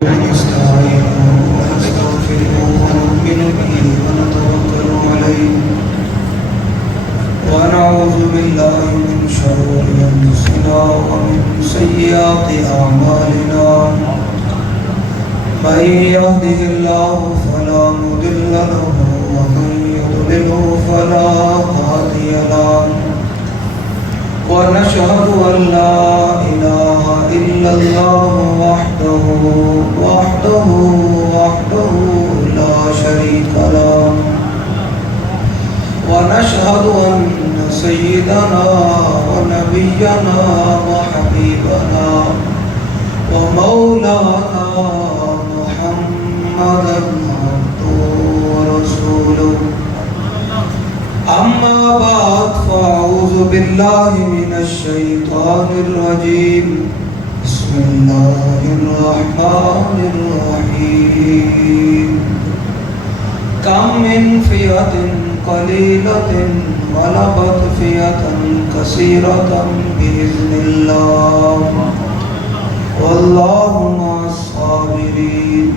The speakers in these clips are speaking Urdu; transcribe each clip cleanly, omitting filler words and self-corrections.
ونستعينه ونستغفره ونؤمن به ونتوكل عليه ونعوذ بالله من شرور أنفسنا ومن سيئات أعمالنا من يهده الله فلا مضل له ومن يضلله فلا هادي له ونشهد أن لا إله إلا الله وحده لا شريك له ونشهد أن سيدنا ونبينا وحبيبنا ومولانا محمدا عبده ورسوله أما بعد فأعوذ بالله من الشيطان الرجيم بسم الله الرحمن الرحيم كم من فئة قليلة غلبت فئة كثيرة بإذن الله والله مع الصابرين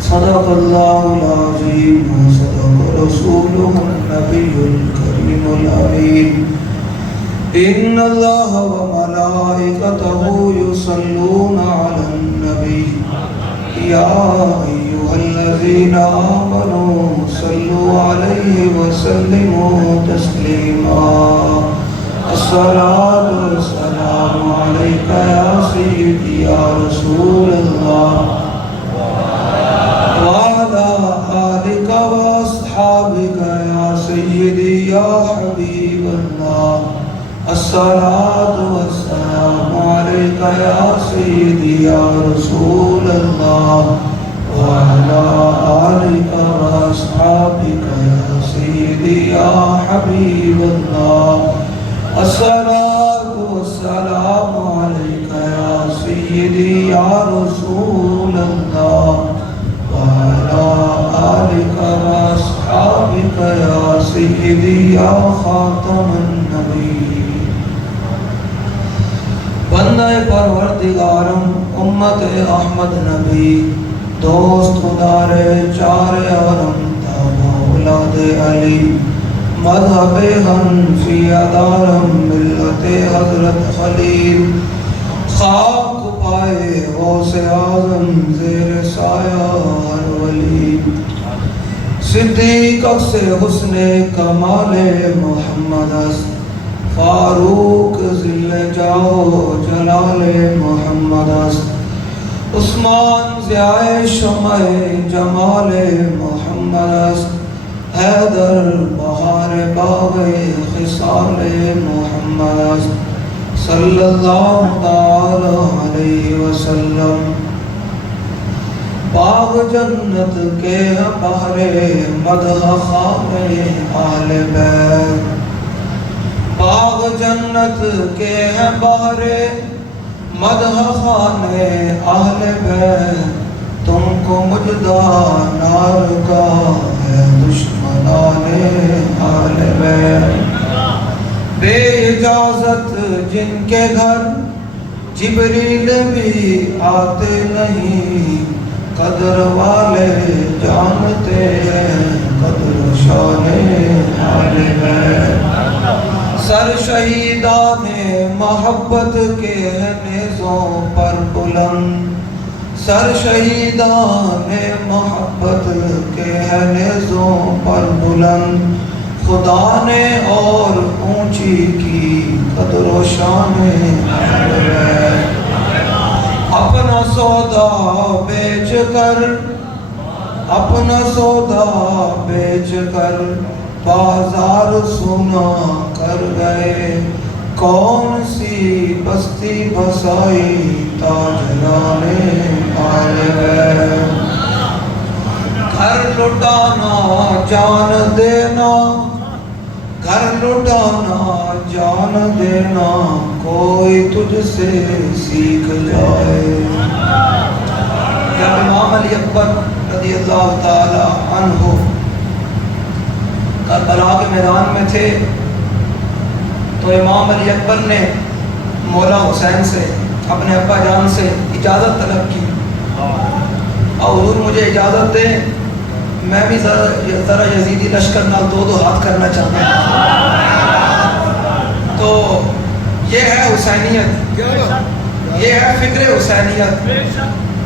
صدق الله العظيم وصدق رسوله النبي الكريم الأمين إن الله وملائكته يصلون على النبي يا أيها الذين آمنوا صلوا عليه وسلموا تسليما الصلاة والسلام عليك يا سيدي يا رسول الله وعلى آلك وأصحابك يا سيدي يا حبيب الله الصلاة والسلام عليك يا سيدي يا رسول الله وعلى آلك وأصحابك يا سيدي يا حبيب الله الصلاة والسلام عليك يا سيدي يا رسول الله وعلى آلك وأصحابك يا سيدي يا خاتم النبيين بندہ پروردگارم امت احمد نبی دوست خدار چار عالم تابع اولاد علی مذہب حنفی دارم ملت حضرت خلیل خاک پائے غوث اعظم زیر سایہ ہر ولی صدیق سے حسن کمال محمد است فاروق ذل جاؤ جلال محمد است عثمان ضیاء شمع جمال محمد است حیدر بہار باغ خصال محمد است صلی اللہ تعالی علیہ وسلم باغ جنت کے بہر مدح خواب اہل بیت باغ جنت کے ہیں بہر مدح خانے اہل بیت تم کو مجدہ نار کا ہے دشمنان اہل بیت بے اجازت جن کے گھر جبریل بھی آتے نہیں قدر والے جانتے ہیں قدر شان اہل بیت سر شہیدان محبت کے ہیں نیزوں پر بلند سر شہیدان محبت کے ہیں نیزوں پر بلند خدا نے اور اونچی کی قدر و شان اہل بیت اپنا سودا بیچ کر بازار سونا کر گئے کون سی بستی بسائی تاجرانے آل بیت گھر لٹانا جان دینا گھر لٹانا جان دینا کوئی تجھ سے سیکھ جائے جب امام علی اکبر رضی اللہ تعالی عنہ کربلا کے میدان میں تھے تو امام علی اکبر نے مولا حسین سے اپنے ابا جان سے اجازت طلب کی حضور مجھے اجازت دیں میں بھی ذرا یزیدی لشکر نال دو ہاتھ کرنا چاہتا ہوں. تو یہ ہے حسینیت، یہ ہے فکر حسینیت،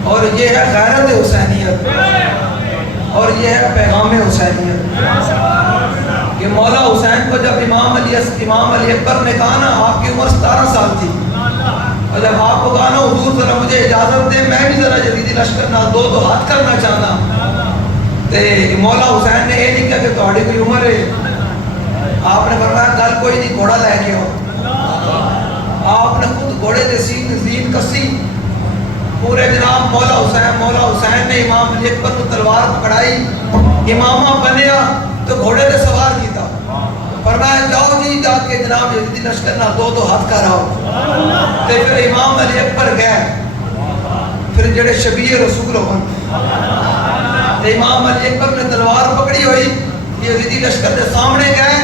اور یہ ہے غیرت حسینیت، اور یہ ہے پیغام حسینیت. کہ مولا حسین کو جب امام علی اکبر نے کہا نا، آپ کی عمر 17 سال تھی، اور جب آپ کو کہا نا حضور ذرا مجھے اجازت دیں میں بھی ذرا یزیدی لشکر نال دو ہاتھ کرنا چاہتا، تے مولا حسین نے یہ نہیں کہا کہ تہاڈی کوئی عمر ہے. آپ نے فرمایا گل کوئی نہیں، گھوڑا لے کے آؤ. آپ نے خود گھوڑے کے زین کسی، پورے جناب مولا حسین نے امام علی اکبر کو تلوار پکڑائی، امامہ بنیا تو گھوڑے کے سوار کیتا. فرمایا جاؤ جی جا کے جناب یزیدی لشکر نہ دو ہاتھ کر آؤ. تے پھر امام علی اکبر گئے، پھر جڑے شبیہ رسول ہون تے امام علی اکبر نے تلوار پکڑی ہوئی یزیدی لشکر کے سامنے گئے.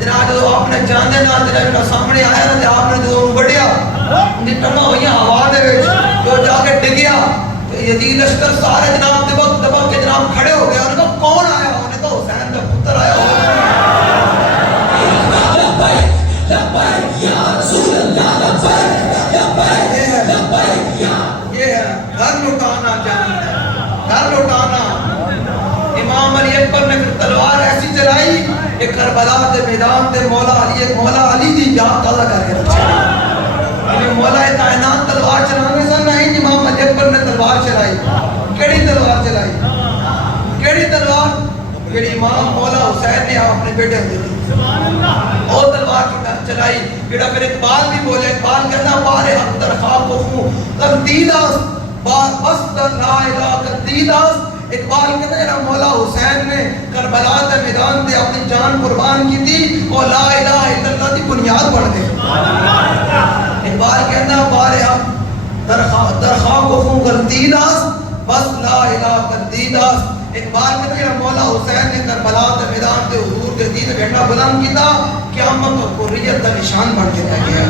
جناب جب آپ نے جاندے نال جناب سامنے آیا نا تے آپ نے جو بڑھیا ان ٹنگا ہوئی ہوا دے وچ جو جا کے ڈگیا تے یزید لشکر سارے جناب دبا کے جناب کھڑے ہو گئے. انہوں نے کہا کون آیا؟ انہوں نے کہا حسین کا پتر آیا ہوا. یہ ہے گھر لٹانا جانتا، گھر لٹانا. امام علی اکبر نے پھر تلوار ایسی چلائی کہ کربلا کے میدان تے مولا علی دی یاد تازہ کر کے رکھا. مولا کائنات تلوار چلانے سے نہیں، امام علی اکبر نے تلوار چلائی. کیڑی تلوار چلائی؟ کیڑی تلوار؟ کیڑی امام مولا حسین نے اپنے بیٹے کو دی، وہ تلوار چلائی. جڑا پھر اقبال بھی بولے، اقبال کہنا بارے اندر خواب کو خوں تردیداس بس در لا الہ کردیداس. اقبال کہتا ہے مولا حسین نے کربلا کے میدان دے اپنی جان قربان کی تھی، وہ لا الہ الا اللہ کی بنیاد بڑھ گئے. اقبال کہنا بارے ہم درخواہ کو خون غلطیداس بس لا الہ کردیداس. اقبال کہتا ہے مولا حسین نے کربلا کے میدان دے حضور کے دین جھنڈا بلند کیتا، قیامت و حریت کا نشان بن کے رہ گیا.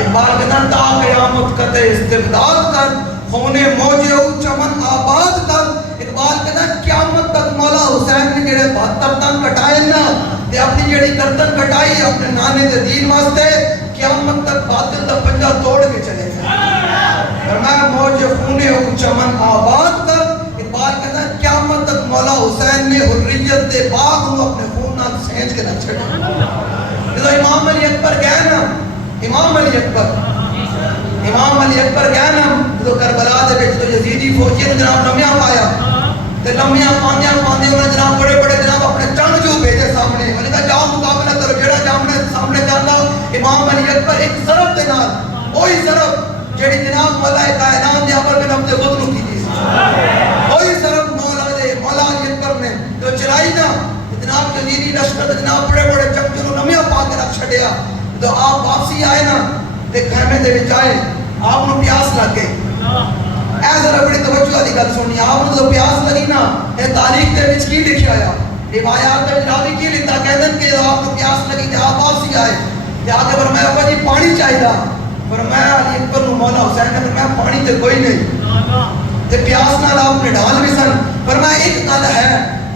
اقبال کہتا ہے تا قیامت قطع استبداد کر خونے موجے او چمن آباد کر. اقبال کہتا ہے قیامت تک مولا حسین نے جڑے 72 تن کٹائے نا تے اپنی جڑی گردن کٹائی اپنے نانے دے دین واسطے، قیامت تک باطل دا پنجا توڑ کے چلے گئے. فرمایا موجے خونے او چمن آباد کر. اقبال کہتا ہے قیامت تک مولا حسین نے حریت دے باغ کو اپنے خون نال سینچ کے رکھ چھڑا. جب امام علی اکبر گئے نا، امام علی اکبر گئے نا تو کربلا دے وچ تو یزیدی فوجی نے جناب لمحہ پایا تے لمحہ پاندیاں انہوں نے جناب بڑے جناب اپنے چنگ جو بھیجے سامنے. انہوں نے کہا جاؤ مقابلہ کرو. جڑا جامنے سامنے جانا امام علی اکبر ایک ضرب دے نال، وہی ضرب جڑی جناب مولا کائنات دے امر بن عبد القدس کی تھی، وہی ضرب مولا علی اکبر نے جو چلائی نا جناب یزیدی لشکر جناب بڑے چمچے نوں لمحہ پا کے رکھ چھڈیا. تو آپ واپسی آئے نا تے خیمے دے وچ آئے، آپ نوں پیاس لگ گئی. اے ذرا بڑی توجہ والی گل سنی. آپ نوں جو پیاس لگی نا، اے تاریخ دے وچ کی لکھیا آیا، روایات دے وچ راوی کی لکھتا کہندے کہ آپ نوں پیاس لگی تے آپ واپسی آئے تے آ کے فرمایا ابا جی پانی چاہیدا. فرمایا علی اکبر نوں مولا حسین نے فرمایا پانی تے کوئی نہیں تے پیاس نال آپ نے ڈال بھی سن. فرمایا ایک گل ہے،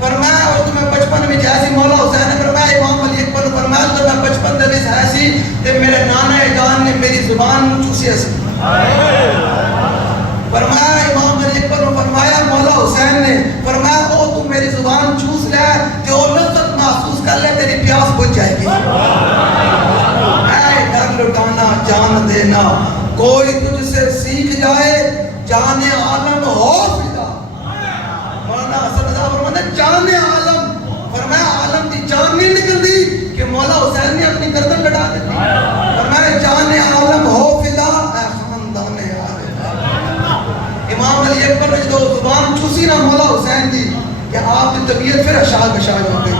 فرمایا اور میں بچپن میں ایسی مولا حسین نے فرمایا امام علی اکبر نے فرمایا تو میں بچپن دے وچ ایسی تے میرے نانا جان نے میری زبان نوں چوسیا سی. فرمایا امام علی اکبر نے فرمایا مولا حسین نے فرمایا او تو میری زبان چوس لے تے او لذت محسوس کر لے تیری پیاس بجھ جائے گی. اے ڈر لٹانا جان دینا، کوئی تجھ سے سیکھ جائے جان عالم ہو فدا. مولانا حسن رضا فرماتے جان عالم، فرمایا عالم دی جان نہیں نکلتی کہ مولا حسین نے اپنی گردن کٹا دی. فرمایا جان عالم ہو فدا اے خاندان عالم. امام علی اکبر نے جو زبان چوسی نا مولا حسین دی کہ آپ کی طبیعت پھر اشاع بشاع ہو گئی.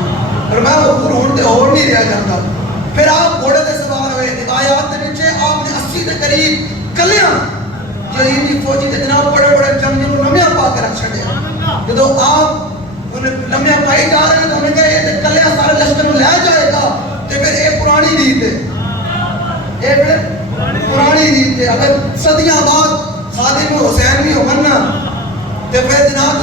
فرمایا حضور ہون تے اور نہیں رہا جاتا. پھر آپ گھوڑے تے سوار ہوئے. روایات دے وچ آپ نے 80 دے قریب کلیاں یزیدی فوجی تے جناب بڑے جنگجو نوں لمحہ پا کے رکھ چھڈیا. جدوں آپ انہیں لمحہ پائی جا رہے ہیں تو انہیں کہا یہ کلیاں سارے لشکر نوں لے جائے گا تے پھر یہ پرانی ریت ہے، یہ پھر پرانی ریت ہے. اگر صدیاں بعد خادم حسین بھی ہوگا نا تے پھر جناب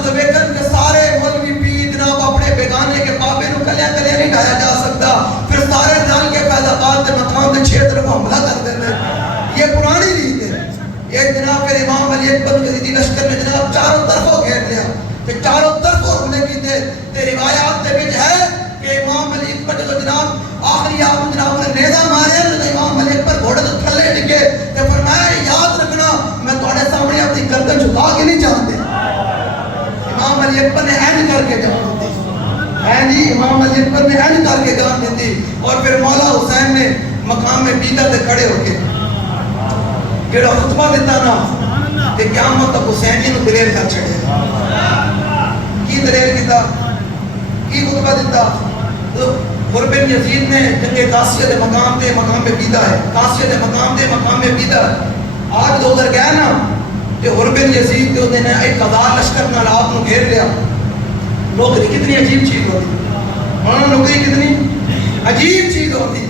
بن یزیدی لشکر نے جناب چاروں طرفوں گھیر لیا کہ چاروں طرفوں حملے کیتے تے روایات دے وچ ہے کہ امام علی پر جو جناب آخری آپ جناب نے نیزہ ماریا تو امام علی پر گھوڑے تو تھلے ڈگے تے فرمایا یاد رکھنا میں تمہارے سامنے اپنی گردن جھکا کے نہیں جانتے. امام علی پر نے این کر کے جان دی جی امام علی پر نے این کر کے جان دی اور پھر مولا حسین نے مقام میں بیدہ تے کھڑے ہو کے جڑا خطبہ دیتا نا کہ قیامت تک حسینی نو دلیر کر چھڑے کی دلیر کیتا کی خطبہ دیتا غر بن یزید نے جنگ قاسیہ دے مقام دے مقام میں بیدہ ہے قاسیہ دے مقام دے مقام میں بیدہ آج دو ادھر گیا نا کہ غر بن یزید دے نے ایک ہزار لشکر نال آپ نو گھیر لیا. نوکری کتنی عجیب چیز ہوتی نوکری کتنی عجیب چیز ہوتی.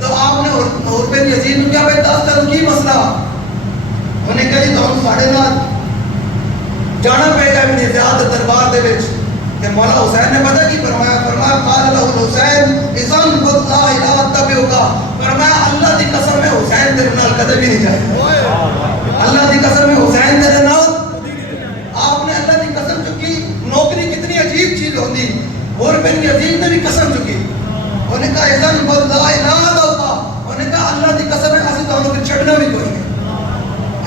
تو آپ نے غر بن یزید نو کیا بھائی دس دن کی مسئلہ انہیں کہا جی تو ہم ساڑھے نال جانا پہ گا ابن زیاد دربار دے وچ کہ مولا حسین نے پتہ کی فرمایا قال له الحسین اذن واللہ لا اتبعک فرمایا اللہ دی قسم ہے حسین تیرے نال کدے بھی نہیں جائے اللہ دی قسم ہے حسین تیرے نال آپ نے اللہ دی قسم چکی. نوکری کتنی عجیب چیز ہوتی. اور بن یزید نے بھی قسم چکی انہیں کہا اذن واللہ لا اتبعک انہیں کہا اللہ دی قسم ہے اسی تو انہوں چھڑنا بھی کوئی نہیں.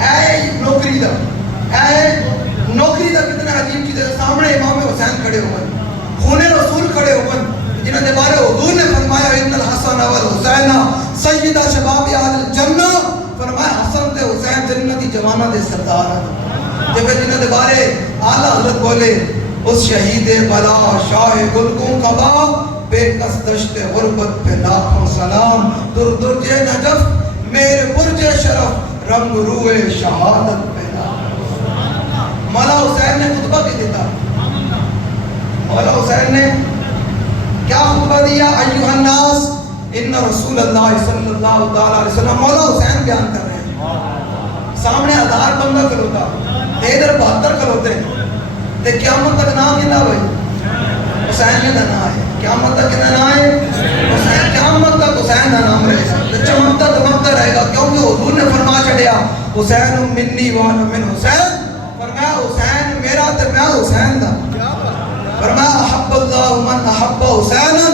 اے نوکری دا کتنا عجیب چیز ہے. سامنے امام حسین کھڑے ہوئے خون رسول کھڑے ہوئے جنہوں نے بارے حضور نے فرمایا ان الحسن والحسین سیدہ شباب اہل الجنہ فرمایا حسن تے حسین جنتی جوانہ دے سردار ہیں. جب جنہوں نے بارے اعلیٰ حضرت بولے اس شہید بلا شاہ گلگوں کا با بے کس دشت غربت پہ لاکھوں سلام در درج نجف میرے برج شرف رنگ روئے شہادت پہلا. مولا حسین نے خطبہ بھی دیتا. مولا حسین نے کیا خطبہ دیا ایوہ الناس ان رسول اللہ صلی اللہ علیہ وسلم. مولا حسین بیان کر رہے ہیں سامنے ہزار بندہ کھلوتا ادھر 72 کھلوتے تے قیامت تک نام کتنا ہوئے حسین نے نام آئے قیامت تک کتنا نام آئے حسین قیامت تک حسین کا نام رہے گا چمکتا دمکتا رہے گا کیونکہ حضور نے فرما چڑھیا حسین منی وانا من حسین فرمایا حسین میرا تے میں حسین دا فرمایا احب اللہ من احب حسینا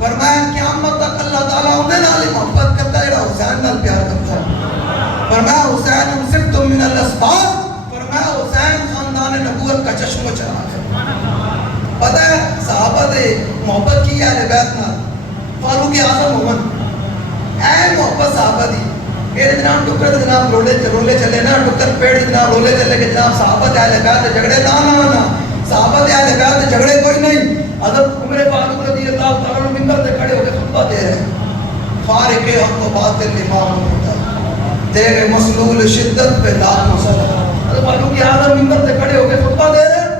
فرمایا قیامت تک اللہ تعالیٰ انہیں نالی محبت کرتا ہے حسین نال پیار کرتا ہے. فرمایا حسین سبتم من الاسباب فرمایا حسین خاندان نبوت کا چشم چلا ہے. پتہ ہے صحابہ دے محبت کی ہے اہل بیت نال فاروق اعظم محمد اے محبت صحابہ دی میرے جناب ٹکر جناب رولے چلے نا ٹکر پیڑ جناب رولے چلے کہ جناب صحابہ اہل بیت جھگڑے نہ صحابہ اہل بیت جھگڑے کوئی نہیں. حضرت عمر فاروق رضی اللہ تعالیٰ عنہ منبر سے کھڑے ہو کے خطبہ دے رہے ہیں فارق حق و باطل امام ہوتا تیرے مسلول شدت پہ لاکھ مسلم. حضرت فاروق اعظم منبر سے کھڑے ہو کے خطبہ دے رہے ہیں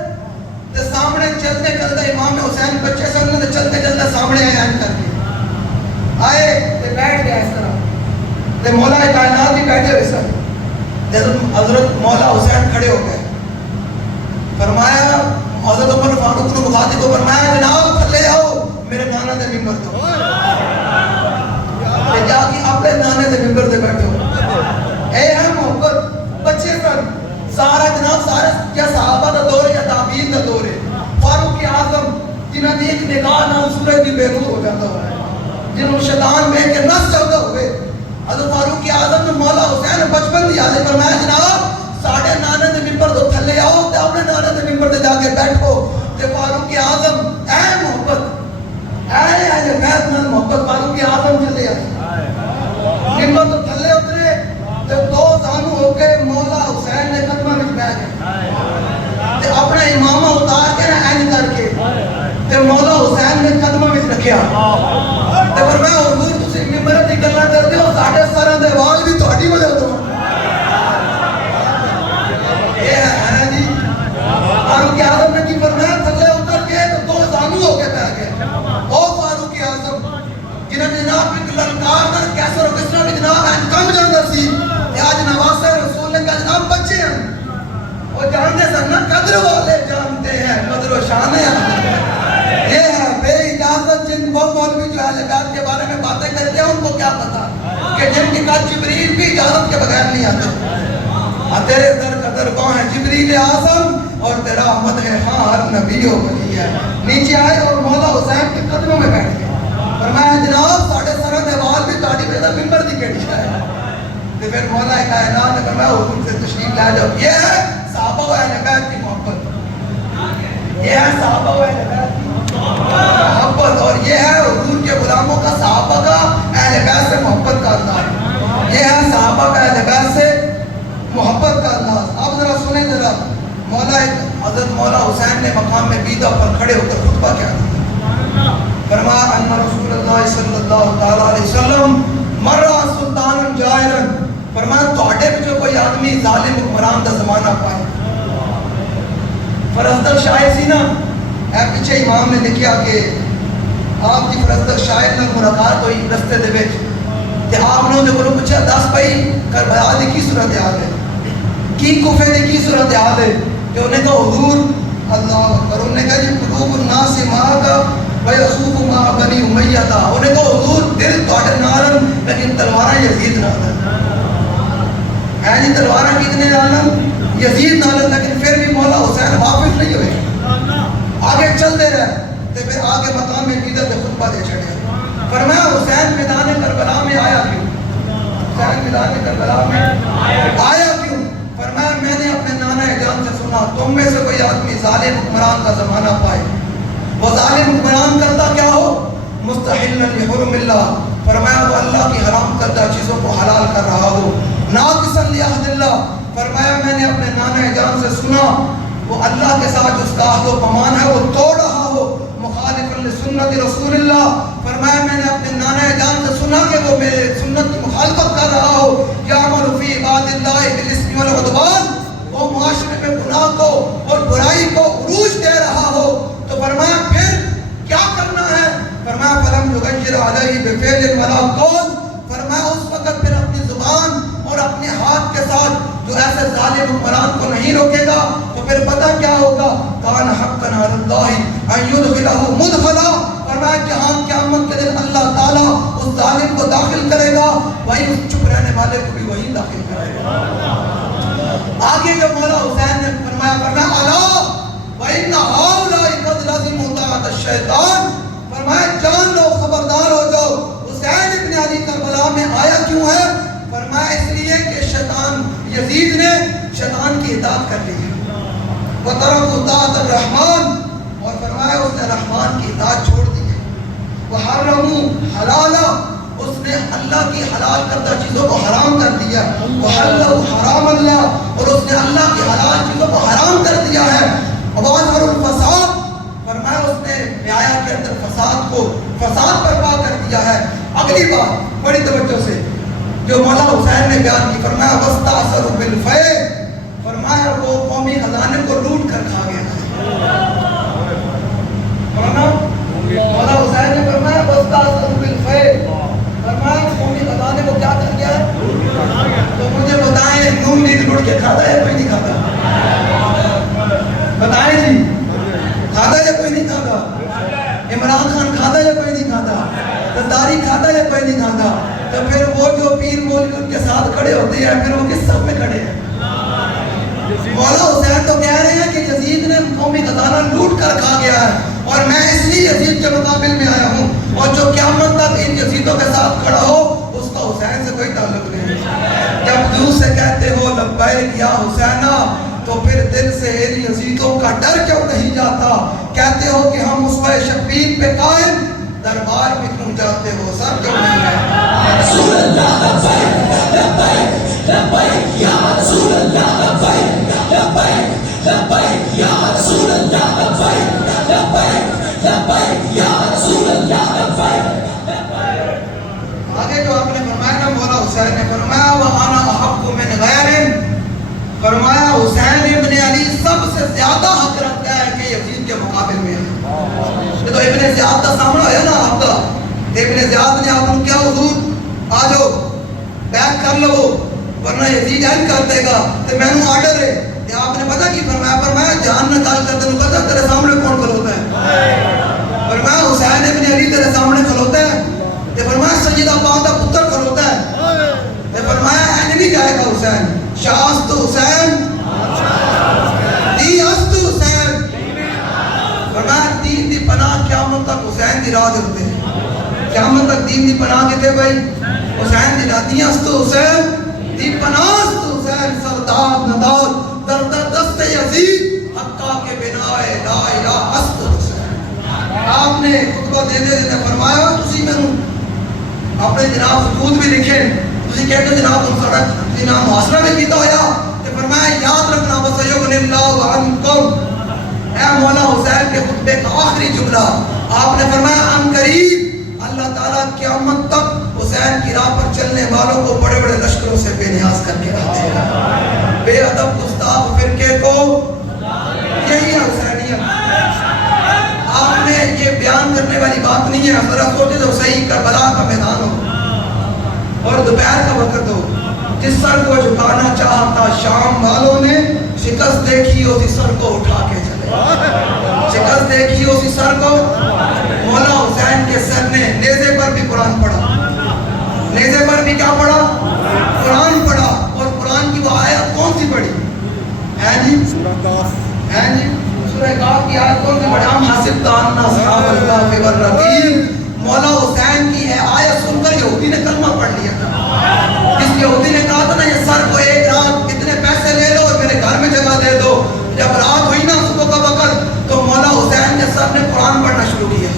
تے سامنے چلتے چلتے امام حسین بچے سن نے چلتے چلتے سامنے آئے کر کے آئے تے بیٹھ گئے اس طرح تے مولا کائنات بھی بیٹھے ہوئے سن. حضرت مولا حسین کھڑے ہو گئے فرمایا حضرت عمر فاروق نے مخاطب کو فرمایا جناب تھلے آؤ میرے نانا دے منبر تے جا کے اپنے نانے دے منبر تے بیٹھو. اے ہے محبت بچے سن سارا جناب سارے کیا صحابہ دا دور ہے یا تابعین دا دور ہے. فاروق اعظم جنہاں دی ایک نگاہ نال سورج بھی بےنور ہو جاتا ہے جنہوں شیطان میں کے نس چلتا ہوئے. حضرت فاروق اعظم نے مولا حسین بچپن دی یاد فرمایا جناب ساڑھے نانے دے منبر تو تھلے آؤ تے اپنے نانے دے منبر تے جا کے بیٹھو. تے فاروق اعظم اے محبت اے اہل بیت نال محبت فاروق اعظم چلے آئے منبر تو تھلے اترے تے دو زانو ہو کے مولا حسین نے قدمہ وچ بیٹھ گئے تے اپنا امامہ اتار کے نا این کر کے تے مولا حسین نے قدمہ وچ رکھیا تے فرمایا حضور تسی منبر دی گلاں کردے ہو ساڈے سراں دے وال بھی تہاڈی وجہ تو فاروق اعظم نے کی فرمایا تھلے اتر کے تو دو زانو ہو کے بیٹھ گئے. او فاروق اعظم جنہاں جناب ایک للکار کر کیسر و کسرا بھی جناب این کم جاندہ سی آج نواسے رسول نے کہا جناب بچے ہیں وہ جانتے سن نا قدر والے جانتے ہیں قدر و شان ہے. یہ ہے بے اجازت جن وہ مولوی جو اہل بیت کے بارے میں باتیں کرتے ہیں ان کو کیا پتا کہ جن کی کل جبریل بھی اجازت کے بغیر نہیں آتے. تیرے در کا قدرگاہ ہے جبریل اعظم اور تیرا مدح ہاں ہر نبی و ولی ہے. نیچے آئے اور مولا حسین کے قدموں میں بیٹھ گئے. فرمایا جناب ساڑھے سرہ دیوال بھی تاڑی پیدا ممبر دی کیڑی شاہ ہے. تو پھر مولا کائنات نے فرمایا حکم سے تشریف لے جاؤ. یہ ہے صحابہ و اہل بیت کی محبت. یہ ہے صحابہ و اہل بیت کی محبت اور یہ ہے حضور کے غلاموں کا صحابہ کا اہل بیت سے محبت کا انداز. یہ ہے صحابہ کا اہل بیت سے محبت کا انداز. اب ذرا سنیں ذرا حضرت مولا حسین نے مقام میں بیدہ پر کھڑے ہو کر خطبہ کیا دیا. فرمایا ان رسول اللہ صلی اللہ تعالیٰ علیہ وسلم مرہ سلطان جائرن. فرمایا توڑے میں جو کوئی آدمی ظالم حکمران دا زمانہ پائے. فرزدق شاہد سی نا اے پیچھے امام نے لکھیا کہ آپ کی فرزدق شاہد نے ملاقات ہوئی رستے دے وچ تے آپ نے جو پوچھا دس بھائی کربلا دی کی صورتحال ہے کی کوفے دی کی صورتحال ہے. کہ انہیں کہا حضور اللہ اکبر. انہوں نے کہا جی قلوب الناس ماں کا وَيَصُوفُ مَا بَنِي اُمَيَّةَ. انہیں کہا حضور دل توڑے نارن لیکن تلوارہ یزید نارن ہے جی. تلوارہ کتنے نارن یزید نارن لیکن پھر بھی مولا حسین واپس نہیں ہوئے. آگے چل دے رہے تو پھر آگے مقام میں بیدت خطبہ دے چھڑے. فرمایا حسین میدان کربلا میں آیا کیوں. حسین میدان کربلا میں آیا کیوں. فرمایا میں نے اپنے نانا جان سے سنا تم میں سے کوئی آدمی ظالم حکمران کا زمانہ پائے. وہ ظالم حکمران کرتا کیا ہو مستحلا لحرم اللہ. فرمایا وہ اللہ کی حرام کردہ چیزوں کو حلال کر رہا ہو ناقصا لعہد اللہ. فرمایا میں نے اپنے نانا جان سے سنا وہ اللہ کے ساتھ جس کا عہد و پیمان ہے وہ توڑ رہا ہو مخالفا لسنت رسول اللہ. فرمایا میں نے اپنے نانا جان سے سنا کہ وہ میرے سنت کی مخالفت کر رہا ہو یعمل فی عباد اللہ بالاسم والعدوان. وہ معاشرے میں گناہ کو اور برائی کو عروج دے رہا ہو. تو فرمایا پھر کیا کرنا ہے. فرمایا فلم یغیر علیہ بفعل ولا قول. فرمایا اس وقت پھر اپنی زبان اور اپنے ہاتھ کے ساتھ جو ایسے ظالم حکمران کو نہیں روکے گا تو پھر پتہ کیا ہوگا. کان حقا علی اللہ ان یدخلہ مدخلا. فرمایا جہاں قیامت کے دن اللہ تعالیٰ اس ظالم کو داخل کرے گا وہی اس چپ رہنے والے کو بھی وہی داخل کرے گا. آگے جو مولا حسین نے فرمایا الا وَإِنَّ هَؤُلَاءِ قَدْ لَزِمُوا طَاعَةَ الشَّيْطَانِ. فرمایا جان لو خبردار ہو جاؤ حسین ابن علی کربلا میں آیا کیوں ہے. فرمایا اس لیے کہ شیطان یزید نے شیطان کی اطاعت کر لی ہے. وَتَرَكُوا طَاعَةَ الرَّحْمَنِ. اور فرمایا اس نے رحمان کی اطاعت چھوڑ دی ہے. وَحَرَّمُوا حَلَالًا. اس نے اللہ کی حلال کردہ چیزوں کو حرام کر دیا. وَحَلَّوْا حَرَامَ اللَّهِ. اور اس نے اللہ کی حلال چیزوں کو حرام کر دیا ہے. وَأَظْهَرُ الْفَسَادِ. فرمایا اس نے رعایا کے اندر فساد برپا کر دیا ہے. اگلی بات بڑی توجہ سے جو مولا حسین نے بیان کی. فرمایا وَاسْتَعْصَرُوا بِالْفَيْءِ. فرمایا وہ قومی خزانے کو لوٹ کر کھا گیا ہے. مولا حسین نے فرمایا وَاسْتَعْصَرُوا بِالْفَيْءِ. فرمایا قومی خزانے کو کیا کر گیا ہے. تو مجھے بتائیں نون لیگ لوٹ کے کھاتا ہے کوئی نہیں کھاتا. بتائیں جی کھاتا ہے یا کوئی نہیں کھاتا. عمران خان کھاتا ہے یا کوئی نہیں کھاتا. تزداری کھاتا ہے یا کوئی نہیں کھاتا. تو پھر وہ جو پیر مولوی ان کے ساتھ کھڑے ہوتے ہیں پھر وہ کس سب میں کھڑے ہیں. مولا حسین تو کہہ رہے ہیں کہ یزید نے قومی خزانہ لوٹ کر کھا گیا ہے اور میں اس لیے یزید کے مقابل میں آیا ہوں. اور جو قیامت تک ان یزیدوں کے ساتھ کھڑا ہو اس کا حسین سے کوئی تعلق نہیں. جب دل سے کہتے ہو لبیک یا حسینہ تو پھر دل سے ان یزیدوں کا ڈر کیوں نہیں جاتا. کہتے ہو کہ ہم اسوہ شبیر پہ قائم دربار میں کیوں جاتے ہو سر کیوں نہیں ہے. رسول اللہ لبیک لبیک لبیک یا رسول اللہ لبیک لبیک لبیک یا رسول اللہ لبیک لبیک لبیک یا رسول اللہ لبیک. آگے جو آپ نے فرمایا نا مولا حسین نے فرمایا وَأَنَا أَحَقُّ مِنْ غَيْرٍ. فرمایا حسین ابن علی سب سے زیادہ حق رکھتا ہے کہ یزید کے مقابل میں ہے. تو ابن زیاد کا سامنا ہے نا آپ کا. ابن زیاد نے آپ کو کیا حضور آ جاؤ بیعت کر لو ورنہ یزید این کر دے گا تو میں نے آرڈر ہے. آپ نے پتہ کی فرمایا جان نکال کر تنو پتہ تیرے سامنے کون کھلوتا ہے. فرمایا حسین ابن علی تیرے سامنے کھلوتا ہے. فرمایا سیدہ پاک کا پتر کھلوتا ہے. فرمایا این نہیں جائے گا حسین شاست حسین حسین دی راہ دے ہوتے قیامت تک دین دی پناہ کتے بھائی حسین دی راہ دیاں تو حسین دی پناہ تو حسین سردار ندار در دست یزید حقا کے بنائے لا الہ است حسین. آپ نے خطبہ دینے فرمایا تسی میں اپنے جناب خطوط بھی لکھے تسی کہتے جناب ان سڑک جناب محاصرہ بھی کیتا ہویا تو فرمایا یاد رکھنا وَسَيُغْنِ اللَّهُ عَنْكُمْ. اے مولا حسین کے خطبے کا آخری جملہ آپ نے فرمایا ان قریب اللہ تعالیٰ قیامت تک حسین کی راہ پر چلنے والوں کو بڑے بڑے لشکروں سے بے نیاز کر کے رکھتے ہیں. بے ادب گستاخ فرقے کو یہی ہے حسینیت. آپ نے یہ بیان کرنے والی بات نہیں ہے. ذرا سوچے تو صحیح کربلا کا میدان ہو اور دوپہر کا وقت ہو جس سر کو جھکانا چاہتا شام والوں نے شکست دیکھی اسی سر کو اٹھا کے چلے. شکست دیکھی اسی سر کو. مولا حسین کے سر نے نیزے پر بھی قرآن پڑھا. نیزے پر بھی کیا پڑھا؟ قرآن پڑھا. اور قرآن کی وہ آیت کون سی پڑھی ہے جی؟ ہے جی سورہ کاف کی آیت کون سی پڑھی؟ ہم حسب تان اصحاب الکہف والرقیم. مولا حسین کی ہے آیت سن کر یہودی نے کلمہ پڑھ لیا تھا. اس یہودی نے کہا تھا نا یہ سر کو ایک رات اتنے پیسے لے لو اور میرے گھر میں جگہ دے دو. جب رات ہوئی نا صبح کا وقت تو مولا حسین کے سر نے قرآن پڑھنا شروع کیا.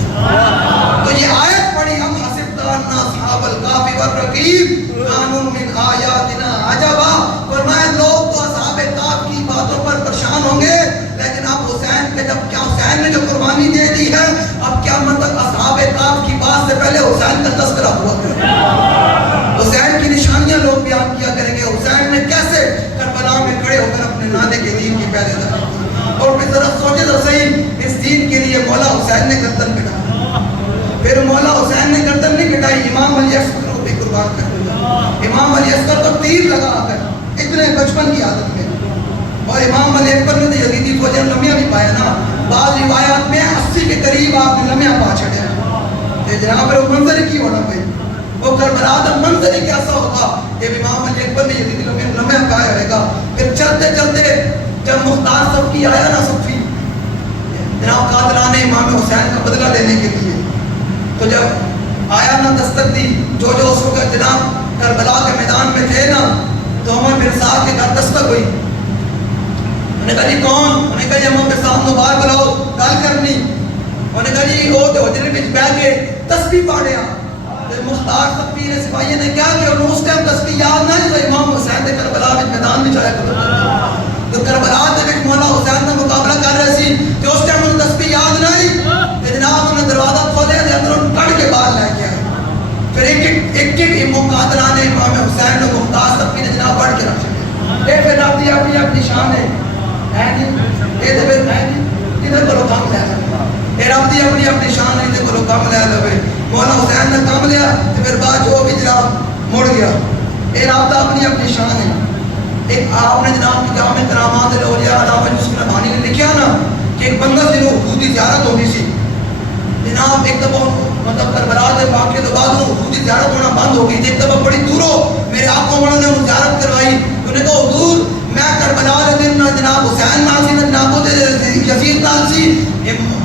تو یہ آیت پڑھی ہم حسب تان اصحاب الکہف والرقیم کانوا من آیاتنا عجبا. فرمایا لوگ تو اصحاب کہف کی باتوں پر پریشان ہوں گے لیکن اب حسین کے جب کیا حسین نے جو قربانی دے دی ہے اب کیا مطلب اصحاب کہف کی بات سے پہلے حسین کا تذکرہ ہوا کرے. حسین کی نشانیاں لوگ بیان کیا کریں گے. حسین نے کیسے کربلا میں کھڑے ہو کر اپنے نانے کے دین کی پہلے دفعہ اور پھر ذرا سوچے تو صحیح اس دین کے لیے مولا حسین نے گردن کٹائی. پھر مولا حسین نے گردن نہیں کٹائی امام علی اصغر کو بھی قربان کر دیا. امام علی اصغر کو تیر لگا کر اتنے بچپن کی عادت میں اور امام علی اکبر نے یزیدی فوجیں لمحہ نہیں پایا نا. بعض روایات میں 80 کے قریب آپ نے لمحہ پا چھڑیا. یہ جناب وہ منظر کی ہونا پہ وہ کربلا کا منظر ہی کیسا ہوگا. یہ امام علی اکبر نے یزیدی لمحہ پایا ہوئے گا. پھر چلتے چلتے جب مختار سب کی آیا نا صفی جناب قادران امام حسین کا بدلہ لینے کے لیے تو جب آیا نا دستک دی جو اس وقت جناب کربلا کے میدان میں تھے نا تو عمر بن سعد کے گھر دستک ہوئی. انہوں نے کہا جی کون؟ انہوں نے کہا جی عمر بن سعد نو باہر بلاؤ گل کرنی. انہوں نے کہا جی وہ تو حجرے میں بیٹھ کے تسبیح پڑھیا. مختار صفی نے سپاہیوں نے کیا کہ انہوں اس ٹائم تسبیح یاد نہ جو امام حسین دے کربلا میں میدان میں جایا کرتا تو کربلا دے وچ مولا حسین کا مقابلہ کر رہے سی کہ اس ٹائم انہوں تسبیح یاد نہیں کہ جناب انہوں نے دروازہ کھولیا تے اندر انہوں کڑ کے باہر لے کے آئے. پھر ایک مقاتلان امام حسین نے مختار صفی نے جناب پڑھ کے رکھ چھڑے. یہ پھر رب دی اپنی شان ہے جی یہ تے پھر ہے جی ادھر کو کام لے اے رب دی اپنی شان ہے تے کو کام لے لوے. مولا حسین نے کام لیا تو پھر بعد جو بھی جناب مڑ گیا. اے رب دا اپنی شان ہے. ایک آپ نے جناب کی جامع کرامات الاولیاء علامہ یوسف نبہانی نے لکھا نا کہ ایک بندہ سے حدودی زیارت ہوتی سی جناب. ایک دفعہ مطلب کربلا کے واقعے تو بعد حدودی زیارت ہونا بند ہو گئی تھی. ایک دفعہ بڑی دوروں میرے آقا مولا نے انہوں زیارت کروائی. انہوں نے کہا حضور میں کربلا کے دن نہ جناب حسین نال سی نہ جناب یزید نال سی.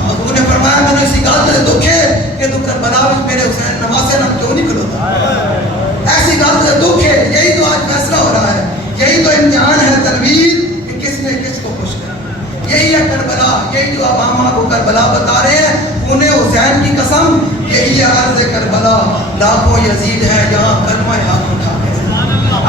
حضور نے فرمایا میں نے اسی گل سے دکھ ہے کہ تو کربلا میں میرے حسین نواسے نال کیوں نہیں کھلوتا. ایسی گل سے دکھ ہے. یہی تو آج فیصلہ ہو رہا ہے. یہی تو امتحان ہے تنویر کہ کس نے کس کو خوش کرنا. یہی ہے کربلا. یہی جو عوام کو کربلا بتا رہے ہیں انہیں حسین کی قسم یہی ہے عرض کربلا لاکھوں یزید ہے یہاں کلمہ حق اٹھا کے.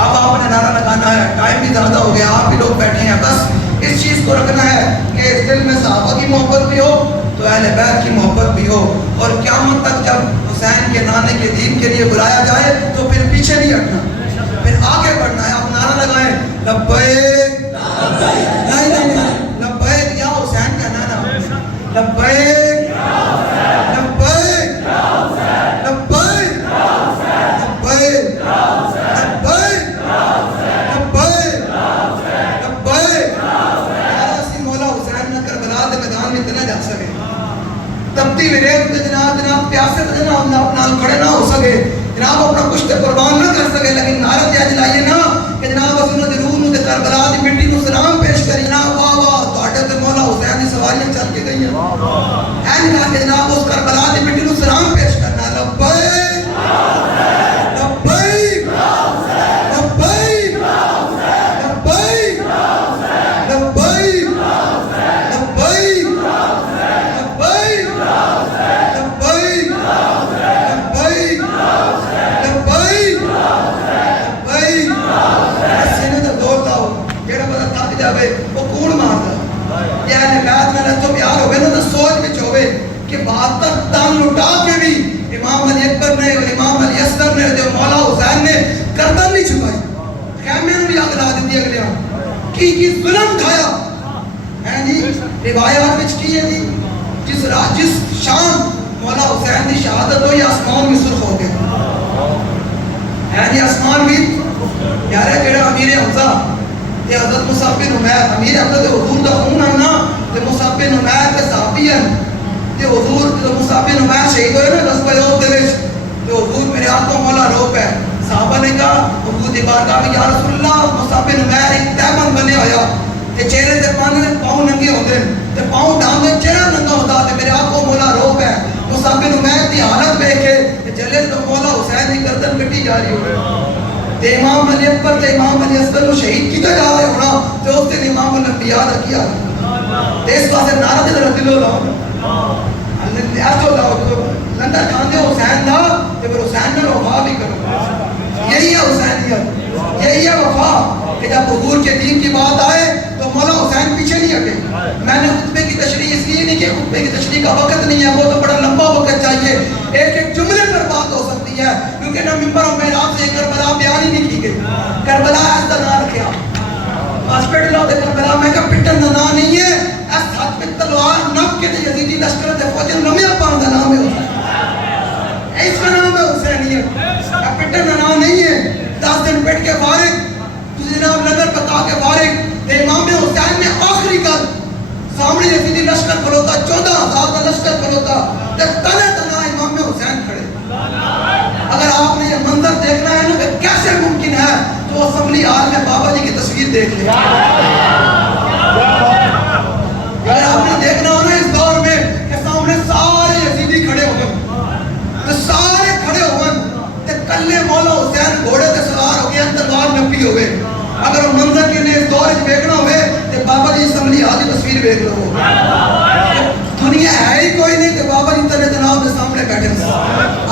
اب آپ نے نعرہ لگانا ہے. ٹائم بھی زیادہ ہو گیا. آپ بھی لوگ بیٹھے ہیں. بس اس چیز کو رکھنا ہے کہ اس دل میں صحابہ کی محبت بھی ہو تو اہل بیت کی محبت بھی ہو اور قیامت تک جب حسین کے نانے کے دین کے لیے بلایا جائے تو پھر پیچھے نہیں ہٹنا پھر آگے بڑھنا ہے. آپ نعرہ لگائیں لبیک نہیں لبیک یا حسین کہنا نا لبیک لبیک لبیک لبیک تبتی ویریت جناب پیاسے جناب اپنا کھڑے نہ ہو سکے جناب اپنا کچھ قربان نہ کر سکے لیکن نعرہ دیا جلائیے نا کہ جناب اسنوں دی روح نو تے کربلا دی مٹی نو سلام پیش کری نا. واہ واہ تواڈے تے مولا حسین دی سواریاں چل کے گئی ہیں. اے جناب اس کربلا دی کہ 72 تان لٹا کے بھی امام علی اکبر نے امام علی اصغر نے جو مولا حسین نے گردن نہیں چھپائی، خیمے نے بھی آگ لا دیتی اگلے کی ظلم کھایا ہے جی. روایات وچ کی ہے جی جس شام مولا حسین دی شہادت ہوئی آسمان بھی سرخ ہو گئے ہے جی. آسمان بھی یارے جڑا امیر حمزہ تے حضرت مصعب بن عمیر امیر حمزہ تے حضور دا خون ہے نا تے مصعب بن عمیر تے صحابی ہیں تے حضور تے مصعب بن عمیر شہید ہوئے نا غزوہ احد دے وچ تے حضور میرے آنکھوں مولا رو پے. صحابہ نے کہا حضور دی بارگاہ میں یا رسول اللہ مصعب بن عمیر ایک تیمن بنے ہویا تے چہرے تے پانے پاؤں ننگے ہوندے تے پاؤں ڈاندے چہرہ ننگا ہوندا تے میرے آنکھوں مولا رو پے. مصعب بن عمیر دی حالت دیکھ کے جلے تو مولا حسین دی گردن کٹی جا رہی ہو تے امام علی اکبر تے امام علی اصغر کو شہید کیتا جا رہے ہونا تے اس دن امام الانبیاء دا کیا تے اس واسطے نعرہ دے دلو لاؤ ایسو لاؤ لندر کھاندے ہو حسین دا تے پھر حسین نے وفا بھی کرو. یہی ہے حسینیت، یہی ہے وفا کہ جب حضور کے دین کی بات آئے تو مولا حسین پیچھے نہیں ہٹے. میں نے خطبے کی تشریح اس لیے نہیں کہ خطبے کی تشریح کا وقت نہیں ہے، وہ تو بڑا لمبا وقت چاہیے. ایک ایک جملے پر بات ہو سکتی ہے کیونکہ نہ ممبر و محراب سے کربلا بیان ہی نہیں کی گئی. کربلا ایسا نام رکھا ہاسپٹل آف کربلا میں کہا پٹن دا نام نہیں ہے، اس ہاتھ میں تلوار نب کے تے یزیدی لشکر تے فوجن رمیہ پان دا نام ہے، اس کا نام ہے حسینیت. پٹن دا نام نہیں ہے. 10 دن پٹ کے فارغ تجھے جناب نظر بتا کے فارغ تے امام حسین نے آخری گل سامنے یزیدی لشکر کھلوتا 14,000 کا لشکر کھلوتا تے تنے تنا امام حسین کھڑے. اگر آپ نے یہ منظر دیکھنا ہے نا کہ کیسے ممکن ہے تو اسمبلی ہال میں بابا جی کی تصویر دیکھ لیں. اگر آپ نے دیکھنا ہو نا اس دور میں کہ سامنے سارے یزیدی کھڑے ہو گئے تو سارے کھڑے ہو گئے تے کلے مولا حسین گھوڑے تے سوار ہو گئے تلوار نپی ہوئے. اگر وہ منظر کے لیے اس دور میں دیکھنا ہوئے تے بابا جی اسمبلی ہال کی تصویر دیکھ لو. دنیا ہے ہی کوئی نہیں تے بابا جی تنے جناب کے سامنے بیٹھے ہیں.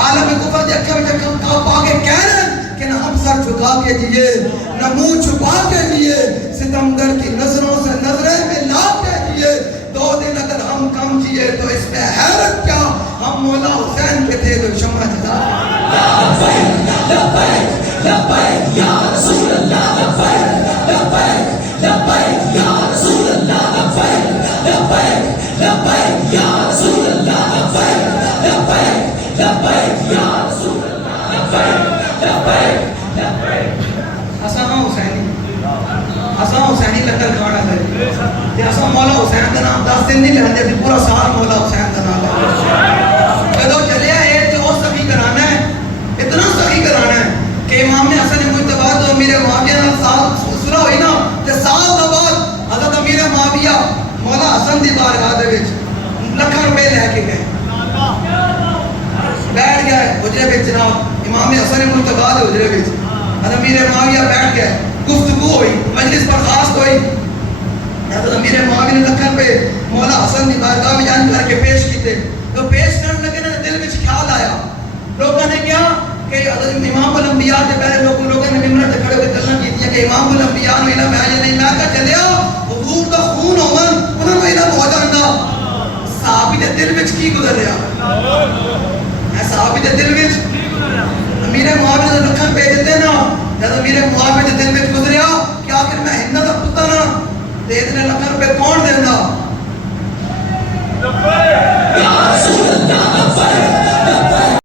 عالم کفر دے اکھے وچ کاپ آ کے کہہ رہے ہیں کہ نہ ہم سر جھکا کے جیے نہ منہ چھپا کے جیے، ستمگر کی نظروں سے نظریں ملا کے جیے. 2 دن اگر ہم کم جیے تو اس میں حیرت کیا، ہم مولا حسین کے تھے جو شمع جلا. لبیک لبیک لبیک یا رسول اللہ، لبیک لبیک لبیک یا رسول اللہ، لبیک لبیک لبیک یا رسول اللہ، لبیک لبیک لبیک یا رسول اللہ، لبیک لبیک لبیک. حسن حسینی حسن حسینی لنگر کھانا دے تے اساں مولا حسین دا نام 10 دن نہیں لیندے تے پورا سال مولا حسین دا نام لیندے. جدوں چلیا اے تے او سخی کرانا ہے، اتنا سخی کرانا ہے کہ امام حسن مجتبی تو امیر معاویہ نال سال صلح ہوئی نا تے سال دا بعد حضرت امیر معاویہ مولا حسن دی بارگاہ دے وچ لکھاں روپے لے کے گئے، بیٹھ گئے حجرے وچ جناب امام حسن مجتبی دے حجرے وچ. حضرت امیر معاویہ بیٹھ گئے، گفتگو ہوئی، مجلس برخاست ہوئی. حضرت امیر معاویہ نے لکھن پہ مولا حسن دی بارگاہ میں جان کر کے پیش کیتے تو پیش کرنے لگے نا دل وچ خیال آیا. لوگوں نے کیا کہ حضرت امام الانبیاء سے پہلے لوگوں نے ممبر تے کھڑے ہوئے گلاں کیتیاں کہ امام الانبیاء نو علم ہے یا نہیں. میں کہا چلیا حضور دا خون ہون انہاں نو علم ہو جاندا. صحابی دے دل وچ کی گزر رہا ہے، صحابی دے دل وچ امیر معاویہ نے لکھن پہ دیتے نا جب امیر معاویہ دے دل وچ گزریا کہ آخر میں ہند دا پتر ہاں تے اتنے لکھن روپے کون دے